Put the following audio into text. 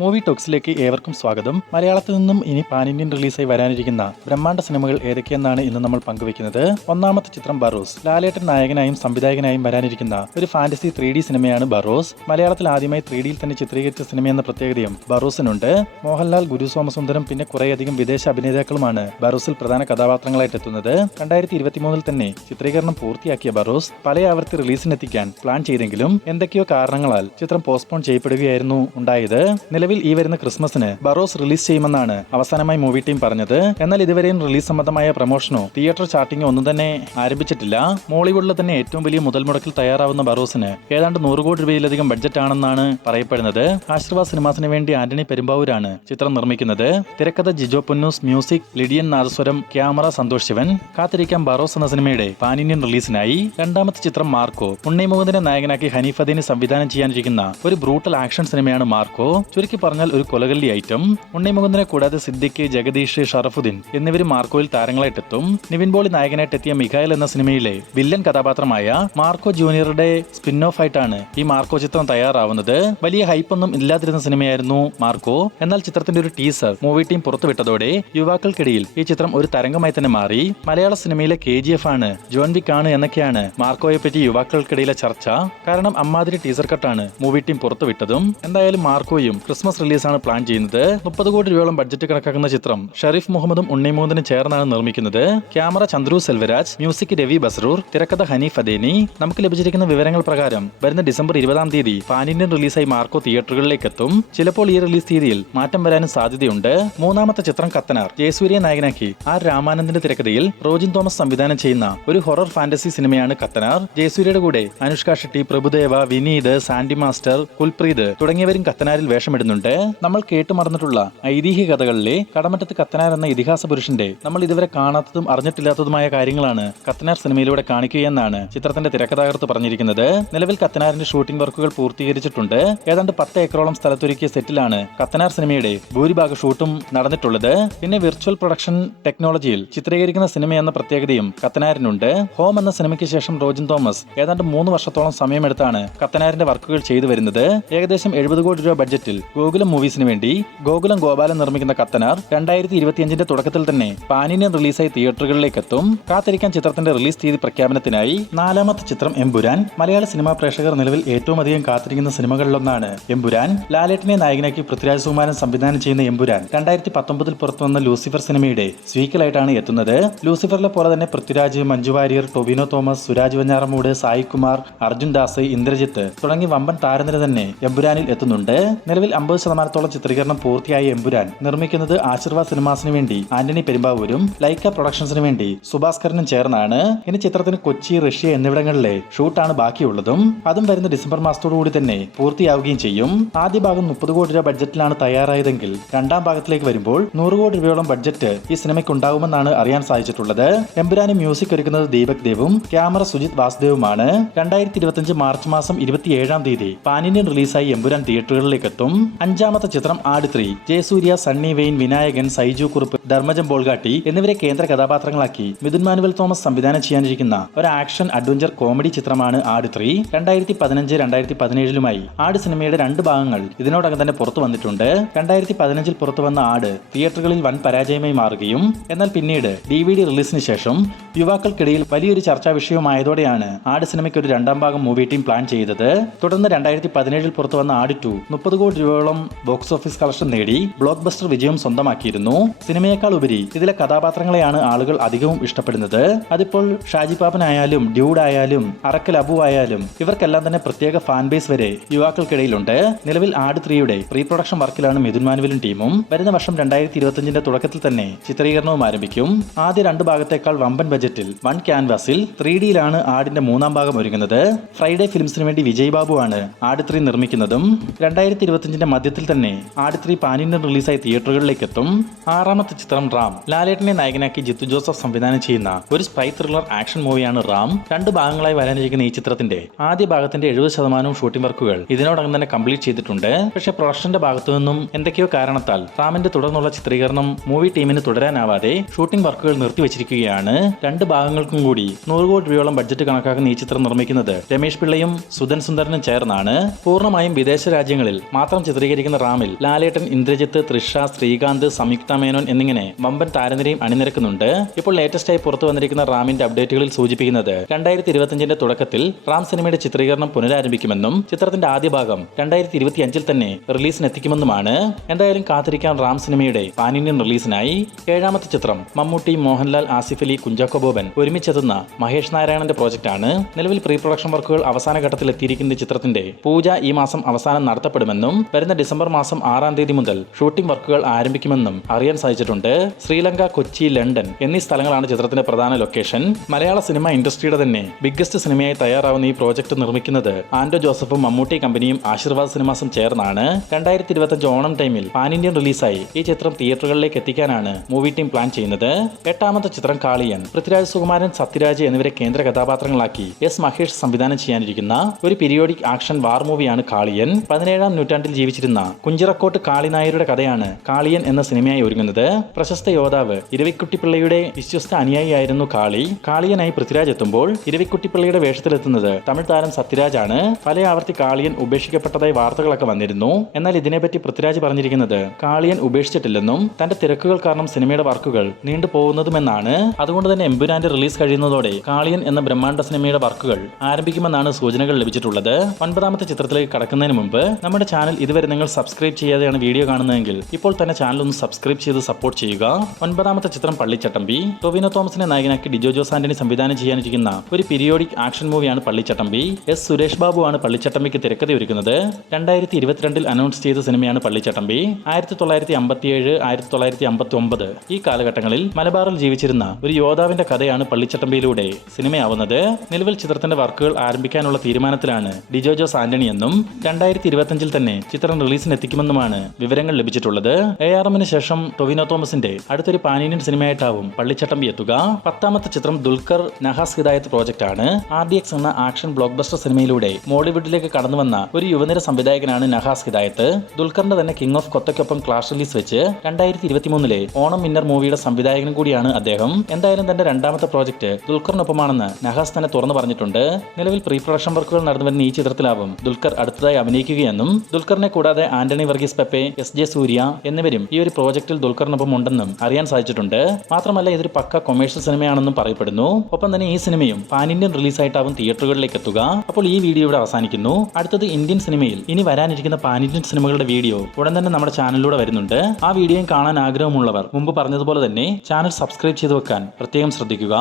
Movie ടോക്സിലേക്ക് ഏവർക്കും സ്വാഗതം. മലയാളത്തിൽ നിന്നും ഇനി പാൻ ഇന്ത്യൻ റിലീസായി വരാനിരിക്കുന്ന ബ്രഹ്മാണ്ഡ സിനിമകൾ ഏതൊക്കെയെന്നാണ് ഇന്ന് നമ്മൾ പങ്കുവയ്ക്കുന്നത്. ഒന്നാമത്തെ ചിത്രം ബറോസ്. ലാലേട്ടൻ നായകനായും സംവിധായകനായും വരാനിരിക്കുന്ന ഒരു ഫാന്റസി 3D സിനിമയാണ് ബറോസ്. മലയാളത്തിൽ ആദ്യമായി 3Dയിൽ തന്നെ ചിത്രീകരിച്ച സിനിമയെന്ന പ്രത്യേകതയും ബറോസിനുണ്ട്. മോഹൻലാൽ, ഗുരു സോമസുന്ദരം പിന്നെ കുറേയധികം വിദേശ അഭിനേതാക്കളുമാണ് ബറോസിൽ പ്രധാന കഥാപാത്രങ്ങളായിട്ട് എത്തുന്നത്. 2023 തന്നെ ചിത്രീകരണം പൂർത്തിയാക്കിയ ബറോസ് പല ആവർത്തി റിലീസിനെത്തിക്കാൻ പ്ലാൻ ചെയ്തെങ്കിലും എന്തൊക്കെയോ കാരണങ്ങളാൽ ചിത്രം പോസ്റ്റ്പോൺ ചെയ്യപ്പെടുകയായിരുന്നു ഉണ്ടായത്. നിലവിൽ ഈ വരുന്ന ക്രിസ്മസിന് ബറോസ് റിലീസ് ചെയ്യുമെന്നാണ് അവസാനമായി മൂവി ടീം പറഞ്ഞത്. എന്നാൽ ഇതുവരെയും റിലീസ് സംബന്ധമായ പ്രമോഷനോ തിയേറ്റർ ചാർട്ടിങ്ങോ ഒന്നും തന്നെ ആരംഭിച്ചിട്ടില്ല. മോളിവുഡിലെ തന്നെ ഏറ്റവും വലിയ മുതൽ മുടക്കിൽ തയ്യാറാവുന്ന ബറോസിന് ഏതാണ്ട് 100 കോടി രൂപയിലധികം ബഡ്ജറ്റ് ആണെന്നാണ് പറയപ്പെടുന്നത്. ആശീർവാദ് സിനിമാസിന് വേണ്ടി ആന്റണി പെരുമ്പാവൂരാണ് ചിത്രം നിർമ്മിക്കുന്നത്. തിരക്കഥ ജിജോ പുന്നൂസ്, മ്യൂസിക് ലിഡിയൻ നാദസ്വരം, ക്യാമറ സന്തോഷ് ശിവൻ. കാത്തിരിക്കാം ബറോസ് എന്ന സിനിമയുടെ പാൻ ഇന്ത്യൻ റിലീസിനായി. രണ്ടാമത്തെ ചിത്രം മാർക്കോ. ഉണ്ണി മുകുന്ദനെ നായകനാക്കി ഹനീഫ് അദീനി സംവിധാനം ചെയ്യാനിരിക്കുന്ന ഒരു ബ്രൂട്ടൽ ആക്ഷൻ സിനിമയാണ് മാർക്കോ. ചുരുക്കി പറഞ്ഞാൽ ഒരു കൊലകല്ലി ഐറ്റം. ഉണ്ണി മുകുന്ദനെ കൂടാതെ സിദ്ദിഖ്, ജഗദീഷ്, ഷറഫുദ്ദീൻ എന്നിവരും മാർക്കോയിൽ താരങ്ങളായിട്ടെത്തും. നിവിൻ പോളി നായകനായിട്ടെത്തിയ മിഖായൽ എന്ന സിനിമയിലെ വില്ലൻ കഥാപാത്രമായ മാർക്കോ ജൂനിയറുടെ സ്പിൻ ഓഫ് ആയിട്ടാണ് ഈ മാർക്കോ ചിത്രം തയ്യാറാവുന്നത്. വലിയ ഹൈപ്പൊന്നും ഇല്ലാതിരുന്ന സിനിമയായിരുന്നു മാർക്കോ. എന്നാൽ ചിത്രത്തിന്റെ ഒരു ടീസർ മൂവി ടീം പുറത്തുവിട്ടതോടെ യുവാക്കൾക്കിടയിൽ ഈ ചിത്രം ഒരു തരംഗമായി തന്നെ മാറി. മലയാള സിനിമയിലെ KGF ആണ്, ജോൺ വിക് ആണ് എന്നൊക്കെയാണ് മാർക്കോയെ പറ്റി യുവാക്കൾക്കിടയിലെ ചർച്ച. കാരണം അമ്മാതിരി ടീസർ കട്ടാണ് മൂവി ടീം പുറത്തുവിട്ടതും. എന്തായാലും മാർക്കോയും ക്രിസ്മസ് റിലീസാണ് പ്ലാൻ ചെയ്യുന്നത്. 30 കോടി രൂപയോളം ബഡ്ജറ്റ് കണക്കാക്കുന്ന ചിത്രം ഷെരീഫ് മുഹമ്മദും ഉണ്ണി മുകുന്ദനും ചേർന്നാണ് നിർമ്മിക്കുന്നത്. ക്യാമറ ചന്ദ്രു സെൽവരാജ്, മ്യൂസിക് രവി ബസ്രൂർ, തിരക്കഥ ഹനീഫ് അദേനി. നമുക്ക് ലഭിച്ചിരിക്കുന്ന വിവരങ്ങൾ പ്രകാരം വരുന്ന ഡിസംബർ 20 തീയതി പാൻ ഇന്ത്യൻ റിലീസായി മാർക്കോ തിയേറ്ററുകളിലേക്ക് എത്തും. ചിലപ്പോൾ ഈ റിലീസ് തീയതിയിൽ മാറ്റം വരാനും സാധ്യതയുണ്ട്. മൂന്നാമത്തെ ചിത്രം കത്തനാർ. ജയസൂര്യയെ നായകനാക്കി ആർ രാമാനന്ദിന്റെ തിരക്കഥയിൽ റോജിൻ തോമസ് സംവിധാനം ചെയ്യുന്ന ഒരു ഹൊറർ ഫാന്റസി സിനിമയാണ് കത്തനാർ. ജയസൂര്യയുടെ കൂടെ അനുഷ്ക ഷെട്ടി, പ്രഭുദേവ, വിനീത്, സാൻഡി മാസ്റ്റർ, കുൽപ്രീത് തുടങ്ങിയവരും കത്തനാരിൽ വേഷമിടുന്നുണ്ട്. നമ്മൾ കേട്ടുമറന്നിട്ടുള്ള ഐതിഹ്യ കഥകളിലെ കടമറ്റത്ത് കത്തനാർ എന്ന ഇതിഹാസ പുരുഷന്റെ നമ്മൾ ഇതുവരെ കാണാത്തതും അറിഞ്ഞിട്ടില്ലാത്തതുമായ കാര്യങ്ങളാണ് കത്തനാർ സിനിമയിലൂടെ കാണിക്കുകയെന്നാണ് ചിത്രത്തിന്റെ തിരക്കഥാകൃത്ത് പറഞ്ഞിരിക്കുന്നത്. നിലവിൽ കത്തനാറിന്റെ ഷൂട്ടിംഗ് വർക്കുകൾ പൂർത്തീകരിച്ചിട്ടുണ്ട്. ഏതാണ്ട് 10 ഏക്കറോളം സ്ഥലത്തൊരുക്കിയ സെറ്റിലാണ് കത്തനാർ സിനിമയുടെ ഭൂരിഭാഗ ഷൂട്ടും നടന്നിട്ടുള്ളത്. പിന്നെ വിർച്വൽ പ്രൊഡക്ഷൻ ടെക്നോളജിയിൽ ചിത്രീകരിക്കുന്ന സിനിമ എന്ന പ്രത്യേകതയും കത്തനാരിനുണ്ട്. ഹോം എന്ന സിനിമയ്ക്ക് ശേഷം റോജിൻ തോമസ് ഏതാണ്ട് 3 വർഷത്തോളം സമയമെടുത്താണ് കത്തനാരിന്റെ വർക്കുകൾ ചെയ്തു വരുന്നത്. ഏകദേശം 70 കോടി രൂപ ബഡ്ജറ്റിൽ ഗോകുലം മൂവീസിന് വേണ്ടി ഗോകുലം ഗോപാലൻ നിർമ്മിക്കുന്ന കത്തനാർ 2025 തുടക്കത്തിൽ തന്നെ പാൻ ഇന്ത്യൻ റിലീസായി തിയേറ്ററുകളിലേക്ക് എത്തും. കാത്തിരിക്കാൻ ചിത്രത്തിന്റെ റിലീസ് തീയതി പ്രഖ്യാപനത്തിനായി. നാലാമത്തെ ചിത്രം എമ്പുരാൻ. മലയാള സിനിമാ പ്രേക്ഷകർ നിലവിൽ ഏറ്റവും അധികം കാത്തിരിക്കുന്ന സിനിമകളിലൊന്നാണ് എമ്പുരാൻ. ലാലേട്ടനെ നായകനാക്കി പൃഥ്വിരാജ് സുകുമാരൻ സംവിധാനം ചെയ്യുന്ന എമ്പുരാൻ 2019 പുറത്തുവന്ന ലൂസിഫർ സിനിമയുടെ സ്വീക്കലായിട്ടാണ് എത്തുന്നത്. ലൂസിഫറിലെ പോലെ തന്നെ പൃഥ്വിരാജ്, മഞ്ജു വാര്യർ, ടൊവിനോ തോമസ്, സുരാജ് വെഞ്ഞാറമൂട്, സായി കുമാർ, അർജുൻ ദാസ്, ഇന്ദ്രജിത്ത് തുടങ്ങി വമ്പൻ താരനിര തന്നെ എമ്പുരാനിൽ എത്തുന്നുണ്ട്. നിലവിൽ 50% ചിത്രീകരണം പൂർത്തിയായ എമ്പുരാൻ നിർമ്മിക്കുന്നത് ആശീർവാദ് സിനിമാസിന് വേണ്ടി ആന്റണി പെരുമ്പാവൂരും ലൈക്ക പ്രൊഡക്ഷൻസിന് വേണ്ടി സുഭാസ്കരനും ചേർന്നാണ്. ഇനി ചിത്രത്തിന് കൊച്ചി, റഷ്യ എന്നിവിടങ്ങളിലെ ഷൂട്ടാണ് ബാക്കിയുള്ളതും. അതും വരുന്ന ഡിസംബർ മാസത്തോടുകൂടി തന്നെ പൂർത്തിയാവുകയും ചെയ്യും. ആദ്യ ഭാഗം 30 കോടി രൂപ ബഡ്ജറ്റിലാണ് തയ്യാറായതെങ്കിൽ രണ്ടാം ഭാഗത്തിലേക്ക് വരുമ്പോൾ 100 കോടി രൂപയോളം ബഡ്ജറ്റ് ഈ സിനിമയ്ക്ക് ഉണ്ടാകുമെന്നാണ് അറിയാൻ സാധിച്ചിട്ടുള്ളത്. എമ്പുരാന് മ്യൂസിക് ഒരുക്കുന്നത് ദീപക് ദേവും ക്യാമറ സുജിത് വാസുദേവുമാണ്. 2025 മാർച്ച് മാസം 27 തീയതി പാൻ ഇന്ത്യൻ റിലീസായി എമ്പുരാൻ തിയേറ്ററുകളിലേക്ക് എത്തും. അഞ്ചാമത്തെ ചിത്രം ആട് 3. ജയസൂര്യ, സണ്ണി വെയിൻ, വിനായകൻ, സൈജു കുറുപ്പ്, ധർമ്മജം ബോൾഗാട്ടി എന്നിവരെ കേന്ദ്ര കഥാപാത്രങ്ങളാക്കി മിഥുൻ മാനുവൽ തോമസ് സംവിധാനം ചെയ്യാനിരിക്കുന്ന ഒരു ആക്ഷൻ അഡ്വഞ്ചർ കോമഡി ചിത്രമാണ് ആട് 3. 2015-2017 ആട് സിനിമയുടെ 2 ഭാഗങ്ങൾ ഇതിനോടകം തന്നെ പുറത്തു വന്നിട്ടുണ്ട്. 2015 പുറത്തു വന്ന ആട് തിയേറ്ററുകളിൽ വൻ പരാജയമായി മാറുകയും എന്നാൽ പിന്നീട് DVD റിലീസിന് ശേഷം യുവാക്കൾക്കിടയിൽ വലിയൊരു ചർച്ചാ വിഷയമായതോടെയാണ് ആട് സിനിമയ്ക്ക് ഒരു രണ്ടാം ഭാഗം മൂവി ടീം പ്ലാൻ ചെയ്തത്. തുടർന്ന് 2017 പുറത്തു വന്ന ആട് 2 30 കോടി രൂപയോളം ബോക്സ് ഓഫീസ് കളക്ഷൻ നേടി ബ്ലോക്ക് ബസ്റ്റർ വിജയം സ്വന്തമാക്കിയിരുന്നു. സിനിമയേക്കാൾ ഉപരി ഇതിലെ കഥാപാത്രങ്ങളെയാണ് ആളുകൾ അധികവും ഇഷ്ടപ്പെടുന്നത്. അതിപ്പോൾ ഷാജി പാപ്പനായാലും ഡ്യൂഡ് ആയാലും അറക്കൽ അബു ആയാലും ഇവർക്കെല്ലാം തന്നെ പ്രത്യേക ഫാൻ ബേസ് വരെ യുവാക്കൾക്കിടയിലുണ്ട്. നിലവിൽ ആട് 3യുടെ പ്രീ പ്രൊഡക്ഷൻ വർക്കിലാണ് മിഥുൻ മാനുവലും ടീമും. വരുന്ന വർഷം 2025 തുടക്കത്തിൽ തന്നെ ചിത്രീകരണവും ആരംഭിക്കും. ആദ്യ 2 ഭാഗത്തേക്കാൾ വമ്പൻ ബജറ്റിൽ വൺ ക്യാൻവാസിൽ 3Dയിലാണ് ആടിന്റെ 3ാം ഭാഗം ഒരുങ്ങുന്നത്. ഫ്രൈഡേ ഫിലിംസിന് വേണ്ടി വിജയ് ബാബു ആണ് ആട് 3 നിർമ്മിക്കുന്നതും. 2025 മധ്യത്തിൽ തന്നെ ആട് 3 പാൻ ഇന്ത്യൻ റിലീസായി തിയേറ്ററുകളിലേക്ക് എത്തും. ആറാമത്തെ ചിത്രം റാം. ലാലേട്ടനെ നായകനാക്കി ജിത്തു ജോസഫ് സംവിധാനം ചെയ്യുന്ന ഒരു സ്പൈ ത്രില്ലർ ആക്ഷൻ മൂവിയാണ് റാം. 2 ഭാഗങ്ങളായി വരാനിരിക്കുന്ന ഈ ചിത്രത്തിന്റെ ആദ്യ ഭാഗത്തിന്റെ 70% ഷൂട്ടിംഗ് വർക്കുകൾ ഇതിനോടകം തന്നെ കംപ്ലീറ്റ് ചെയ്തിട്ടുണ്ട്. പക്ഷേ പ്രൊഡക്ഷന്റെ ഭാഗത്തു നിന്നും എന്തൊക്കെയോ കാരണത്താൽ റാമിന്റെ തുടർന്നുള്ള ചിത്രീകരണം മൂവി ടീമിന് തുടരാനാവാതെ ഷൂട്ടിംഗ് വർക്കുകൾ നിർത്തിവച്ചിരിക്കുകയാണ്. 2 ഭാഗങ്ങൾക്കും കൂടി 100 കോടി രൂപയോളം ബഡ്ജറ്റ് കണക്കാക്കുന്ന ഈ ചിത്രം നിർമ്മിക്കുന്നത് രമേഷ് പിള്ളയും സുധൻ സുന്ദരനും ചേർന്നാണ്. പൂർണ്ണമായും വിദേശ രാജ്യങ്ങളിൽ മാത്രം ചിത്രീകരിക്കും ചിത്രീകരിക്കുന്ന റാമിൽ ലാലേട്ടൻ, ഇന്ദ്രജിത്ത്, തൃഷ, ശ്രീകാന്ത്, സംയുക്ത മേനോൻ എന്നിങ്ങനെ വമ്പൻ താരനിരയും അണിനിരക്കുന്നുണ്ട്. ഇപ്പോൾ ലേറ്റസ്റ്റ് ആയി പുറത്തു വന്നിരിക്കുന്ന റാമിന്റെ അപ്ഡേറ്റുകളിൽ സൂചിപ്പിക്കുന്നത് 2025 തുടക്കത്തിൽ റാം സിനിമയുടെ ചിത്രീകരണം പുനരാരംഭിക്കുമെന്നും ചിത്രത്തിന്റെ ആദ്യ ഭാഗം 2025 തന്നെ റിലീസിനെത്തിക്കുമെന്നുമാണ്. എന്തായാലും കാത്തിരിക്കാൻ റാം സിനിമയുടെ പാൻ ഇന്ത്യൻ റിലീസിനായി. 7ാമത്തെ ചിത്രം മമ്മൂട്ടി, മോഹൻലാൽ, ആസിഫ് അലി, കുഞ്ചാക്കോ ബോബൻ ഒരുമിച്ചെത്തുന്ന മഹേഷ് നാരായണന്റെ പ്രോജക്റ്റാണ്. നിലവിൽ പ്രീ പ്രൊഡക്ഷൻ വർക്കുകൾ അവസാന ഘട്ടത്തിൽ എത്തിയിരിക്കുന്ന ചിത്രത്തിന്റെ പൂജ ഈ മാസം അവസാനം നടത്തപ്പെടുമെന്നും വരുന്ന ഡിസംബർ മാസം 6-ാം തീയതി മുതൽ ഷൂട്ടിംഗ് വർക്കുകൾ ആരംഭിക്കുമെന്നും അറിയാൻ സാധിച്ചിട്ടുണ്ട്. ശ്രീലങ്ക, കൊച്ചി, ലണ്ടൻ എന്നീ സ്ഥലങ്ങളാണ് ചിത്രത്തിന്റെ പ്രധാന ലൊക്കേഷൻ. മലയാള സിനിമ ഇൻഡസ്ട്രിയുടെ തന്നെ ബിഗ്ഗസ്റ്റ് സിനിമയായി തയ്യാറാവുന്ന ഈ പ്രോജക്ട് നിർമ്മിക്കുന്നത് ആൻഡോ ജോസഫും മമ്മൂട്ടി കമ്പനിയും ആശീർവാദ് സിനിമാസും ചേർന്നാണ്. 2025 ഓണം ടൈമിൽ പാൻ ഇന്ത്യൻ റിലീസായി ഈ ചിത്രം തിയേറ്ററുകളിലേക്ക് എത്തിക്കാനാണ് മൂവി ടീം പ്ലാൻ ചെയ്യുന്നത്. 8ാമത്തെ ചിത്രം കാളിയൻ. പൃഥ്വിരാജ്, സുകുമാരൻ, സത്യരാജ് എന്നിവരെ കേന്ദ്ര കഥാപാത്രങ്ങളാക്കി എസ് മഹേഷ് സംവിധാനം ചെയ്യാനിരിക്കുന്ന ഒരു പീരിയോഡിക് ആക്ഷൻ വാർ മൂവിയാണ് കാളിയൻ. 17ാം നൂറ്റാണ്ടിൽ ജീവിച്ചിരുന്ന കുഞ്ചിറക്കോട്ട് കാളിനായരുടെ കഥയാണ് കാളിയൻ എന്ന സിനിമയായി ഒരുങ്ങുന്നത്. പ്രശസ്ത യോദ്ധാവ് ഇരവിക്കുട്ടിപ്പിള്ളയുടെ വിശ്വസ്ത അനുയായിയായിരുന്നു കാളി. കാളിയനായി പൃഥ്വിരാജ് എത്തുമ്പോൾ ഇരവിക്കുട്ടിപ്പിള്ളയുടെ വേഷത്തിലെത്തുന്നത് തമിഴ് താരം സത്യരാജ് ആണ്. പല ആവർത്തി കാളിയൻ ഉപേക്ഷിക്കപ്പെട്ടതായി വാർത്തകളൊക്കെ വന്നിരുന്നു. എന്നാൽ ഇതിനെപ്പറ്റി പൃഥ്വിരാജ് പറഞ്ഞിരിക്കുന്നത് കാളിയൻ ഉപേക്ഷിച്ചിട്ടില്ലെന്നും തന്റെ തിരക്കുകൾ കാരണം സിനിമയുടെ വർക്കുകൾ നീണ്ടുപോകുന്നതുമെന്നാണ്. അതുകൊണ്ട് തന്നെ എമ്പുരാന്റെ റിലീസ് കഴിയുന്നതോടെ കാളിയൻ എന്ന ബ്രഹ്മാണ്ഡ സിനിമയുടെ വർക്കുകൾ ആരംഭിക്കുമെന്നാണ് സൂചനകൾ ലഭിച്ചിട്ടുള്ളത്. 9ാമത്തെ ചിത്രത്തിലേക്ക് കടക്കുന്നതിന് മുമ്പ് നമ്മുടെ ചാനൽ ഇതുവരെ നിങ്ങൾ സബ്സ്ക്രൈബ് ചെയ്യാതെയാണ് വീഡിയോ കാണുന്നതെങ്കിൽ ഇപ്പോൾ തന്നെ ചാനൽ ഒന്ന് സബ്സ്ക്രൈബ് ചെയ്ത് സപ്പോർട്ട് ചെയ്യുക. 9ാമത്തെ ചിത്രം പള്ളിച്ചട്ടമ്പി. ടൊവിനോ തോമസിനെ നായകനാക്കി ഡിജോ ജോസ് ആന്റണി സംവിധാനം ചെയ്യാനിരിക്കുന്ന ഒരു പീരിയോഡിക് ആക്ഷൻ മൂവിയാണ് പള്ളിച്ചട്ടമ്പി. എസ് സുരേഷ് ബാബു ആണ് പള്ളിച്ചട്ടമ്പിക്ക് തിരക്കഥയൊരുക്കുന്നത്. 2022 അനൗൺസ് ചെയ്ത സിനിമയാണ് പള്ളിച്ചട്ടമ്പി. 1957, 1959 ഈ കാലഘട്ടങ്ങളിൽ മലബാറിൽ ജീവിച്ചിരുന്ന ഒരു യോദ്ധാവിന്റെ കഥയാണ് പള്ളിച്ചട്ടമ്പിയിലൂടെ സിനിമയാവുന്നത്. നിലവിൽ ചിത്രത്തിന്റെ വർക്കുകൾ ആരംഭിക്കാനുള്ള തീരുമാനത്തിലാണ് ഡിജോ ജോസ് ആന്റണി എന്നും 2025 തന്നെ ചിത്രം റിലീസിന് എത്തിക്കുമെന്നുമാണ് വിവരങ്ങൾ ലഭിച്ചിട്ടുള്ളത്. ARMന് ശേഷം ടൊവിനോ തോമസിന്റെ അടുത്തൊരു പാൻ ഇന്ത്യൻ സിനിമയായിട്ടാവും പള്ളിച്ചട്ടമ്പി എത്തുക. 10ാമത്തെ ചിത്രം ദുൽഖർ, നഹാസ് ഹിദായത്ത് പ്രോജക്റ്റ് ആണ്. RDX എന്ന ആക്ഷൻ ബ്ലോക്ക് ബസ്റ്റർ സിനിമയിലൂടെ മോളിവുഡിലേക്ക് കടന്നു വന്ന ഒരു യുവനിര സംവിധായകനാണ് നഹാസ് ഹിദായത്ത്. ദുൽഖറിന്റെ തന്നെ കിങ് ഓഫ് കൊത്തയ്ക്കൊപ്പം ക്ലാഷ് റിലീസ് വെച്ച് 2023 ഓണം വിന്നർ മൂവിയുടെ സംവിധായകനും കൂടിയാണ് അദ്ദേഹം. എന്തായാലും തന്റെ 2ാമത്തെ പ്രോജക്റ്റ് ദുൽഖറിനൊപ്പമാണെന്ന് നഹാസ് തന്നെ തുറന്നു പറഞ്ഞിട്ടുണ്ട്. നിലവിൽ പ്രീ പ്രൊഡക്ഷൻ വർക്കുകൾ നടന്നു വരുന്ന ഈ ചിത്രത്തിലാവും ദുൽഖർ അടുത്തതായി അഭിനയിക്കുകയെന്നും ദുൽഖറിനെ കൂടാതെ ആന്റണി വർഗീസ് പെപ്പെ, SJ സൂര്യ എന്നിവരും ഈ ഒരു പ്രോജക്റ്റിൽ ദുൽഖറിനൊപ്പം ഉണ്ടെന്നും അറിയാൻ സാധിച്ചിട്ടുണ്ട്. മാത്രമല്ല ഇതൊരു പക്ക കൊമേഴ്ഷ്യൽ സിനിമയാണെന്നും പറയപ്പെടുന്നു. ഒപ്പം തന്നെ ഈ സിനിമയും പാൻ ഇന്ത്യൻ റിലീസായിട്ടാവും തിയേറ്ററുകളിലേക്ക് എത്തുക. അപ്പോൾ ഈ വീഡിയോ ഇവിടെ അവസാനിക്കുന്നു. അടുത്തത് ഇന്ത്യൻ സിനിമയിൽ ഇനി വരാനിരിക്കുന്ന പാൻ ഇന്ത്യൻ സിനിമകളുടെ വീഡിയോ ഉടൻ തന്നെ നമ്മുടെ ചാനലിലൂടെ വരുന്നുണ്ട്. ആ വീഡിയോയും കാണാൻ ആഗ്രഹമുള്ളവർ മുമ്പ് പറഞ്ഞതുപോലെ തന്നെ ചാനൽ സബ്സ്ക്രൈബ് ചെയ്ത് വെക്കാൻ പ്രത്യേകം ശ്രദ്ധിക്കുക.